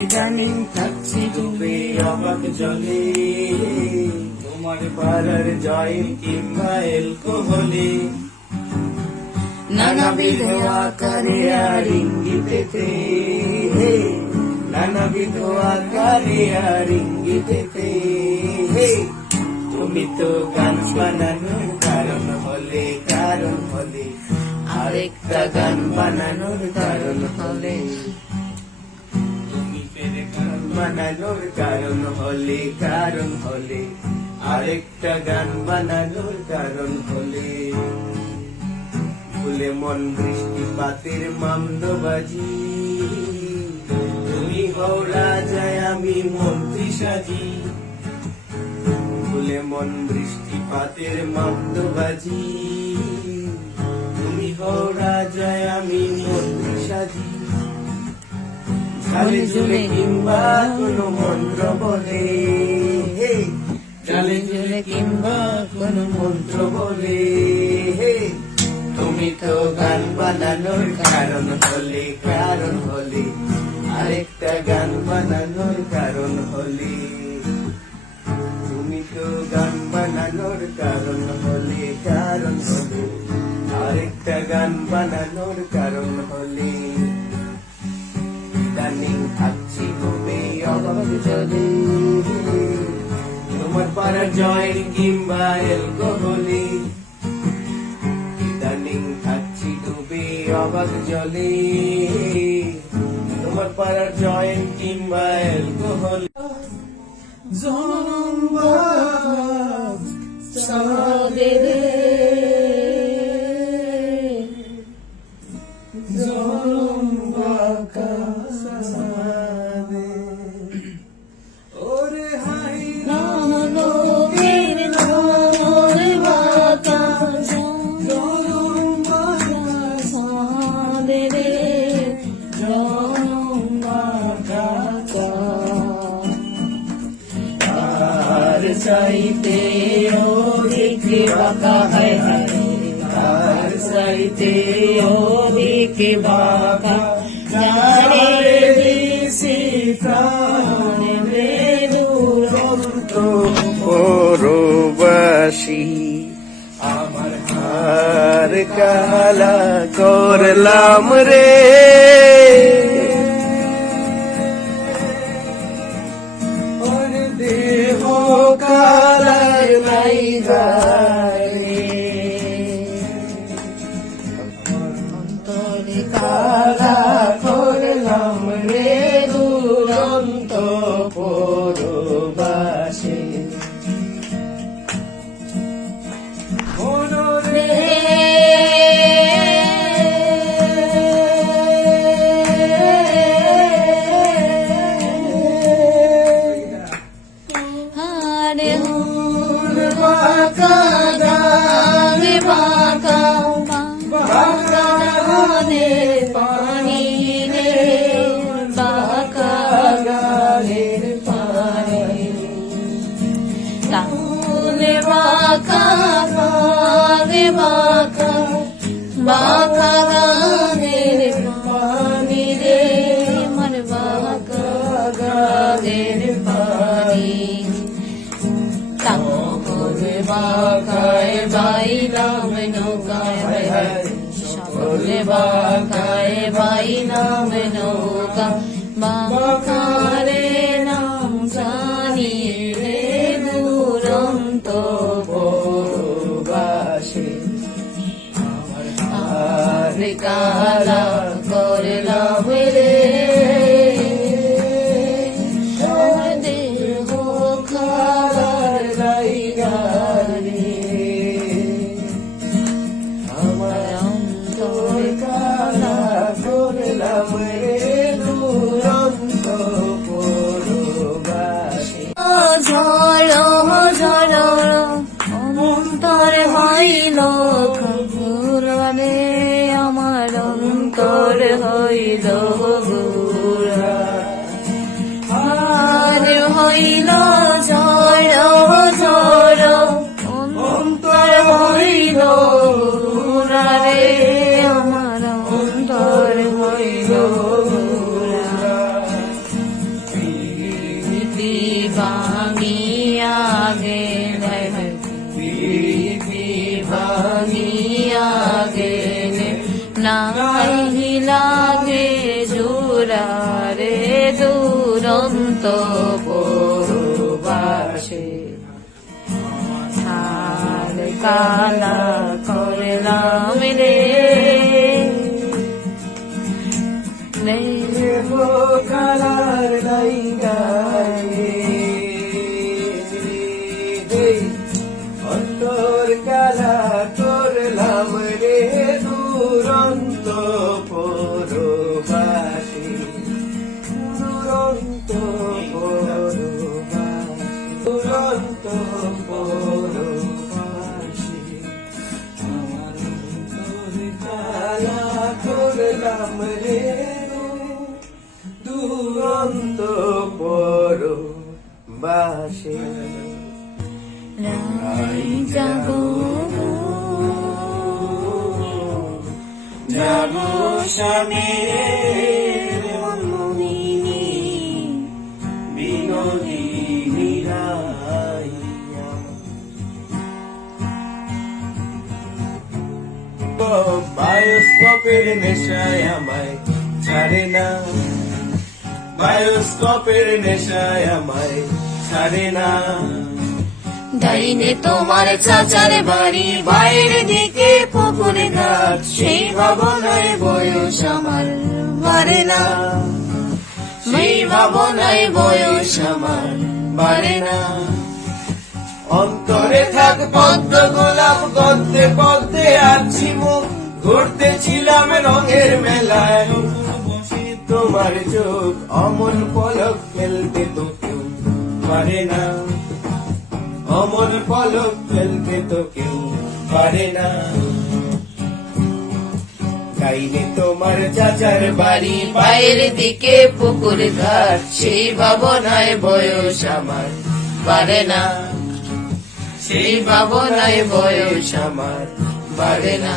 ইদানিং থাকছি ডুবে অবাক জলে। তোমার পাড়ার জয় কিংবা এলকোহলে নানাবিধ আকারে আর ইঙ্গিতেতে। নানাবিধ আকারে আর ইঙ্গিতেতে। তুমি তো গান বানানোর কারণ হলে কারণ হলে। আরেকটা গান বানানোর কারণ হলে। তুমি বানানোর কারণ হলে কারণ হলে। আরেকটা গান বানানোর কারণ হলে। ফুলে মন বৃষ্টিপাতের মামদবাজি। তুমি হও রাজায়, আমি মন্ত্রী সাজি ফুলে মন বৃষ্টিপাতের মামদবাজি। ঝালে ঝুলে কিংবা কোনো মন্ত্র বলে। ঝালে ঝুলে কিংবা কোনো মন্ত্র বলে। তুমি তো গান বানানোর কারণ হলে কারণ হলে, আরেকটা গান বানানোর কারণ হলে। তুমি তো গান বানানোর কারণ হলে কারণ হলে, আরেকটা গান বানানোর কারণ হলে। ইদানিং থাকছি হবে অবাক জলে তোমার পাড়ার জয়ের কিংবা এলকোহলে ইদানিং থাকছি ডুবে অবাক জলে তোমার পাড়ার জয়েন কিংবা অ্যালকোহল ওরে চাইতে অধিক বাঁকা হয়। আর চাইতে অধিক বাঁকা। জানে দিছি প্রাণ আমার হার কালা করলাম রে। কালা বাঁকা রে পানি তাহলে বাঁকায় বাইলাম নৌকায়। সকলে বাঁকায় বাইলাম নৌকা। বাঁকারে নাম জানি রে দুরন্ত পরবাসে আর কালা ছিল প্রভুর আমার অন্তর হইল। দুরন্ত পরবাসে। আর কালা করলাম রে। নেই কালার লাইগারে রাই জাগো যাব স্বামী বায়োস্কোপের নেশায় আমায় ছাড়ে না বায়োস্কোপের নেশায় আমায় ছাড়ে না। ডাইনে তোমার চাচার বাড়ি, বাইরে দিকে পুকুরে ঘাট সেই ভাবনায় বয়স আমার, বাড়ে না। সেই ভাবনায় বয়স আমার, বাড়ে না। অন্তরে থাক পদ্ম গোলাপ গদ্দে পদ্মে আছি মুখ ঘুরতেছিলাম রঙের মেলায়। তোমার চোখ, অমন পলক ফেলতে তো কেউ পারে না। অমন পলক ফেলতে তো কেউ পারে না। গাইলে তোমার চাচার বাড়ি বাইরে দিকে পুকুর ঘাট, সেই ভাবনায় বয়স আমার পারে না। সেই ভাবনায় বয়স আমার পারে না।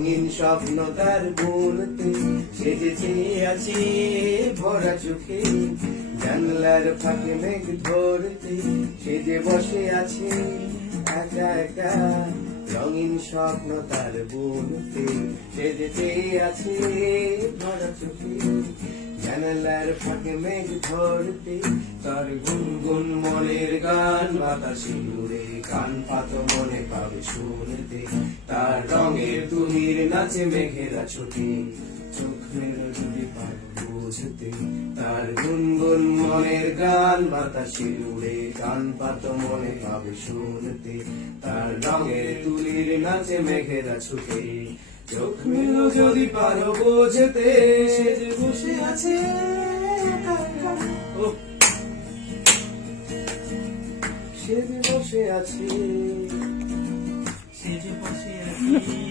রঙিন স্বপ্ন তার বলতে সেজেছে আছে ভরা চোখে, জানলার ফাঁকে মেঘ ধরতে। সেজে বসে আছে একা একা, রঙিন স্বপ্ন তার বলতে সেজেছে আছে ভরা চোখে জানালার ফাঁকে মেঘ ধরতে তার গুনগুন মনের গান, বাতাসে উড়ে কান পাত মনে পাবে শুনতে। তার রঙের তুহির নাচে মেঘেরা ছুটে চোখ মেরো যদি পার বুঝতে। তার গুনগুন মনের গান, বাতাসে উড়ে কান পাত মনে পাবে শুনতে। তার রঙের তুলির নাচে মেঘেরা ছুটে চোখ মেলো যদি পারো বোঝতে সে যে বসে আছে। সে যে বসে আছে সে যে বসে আছে।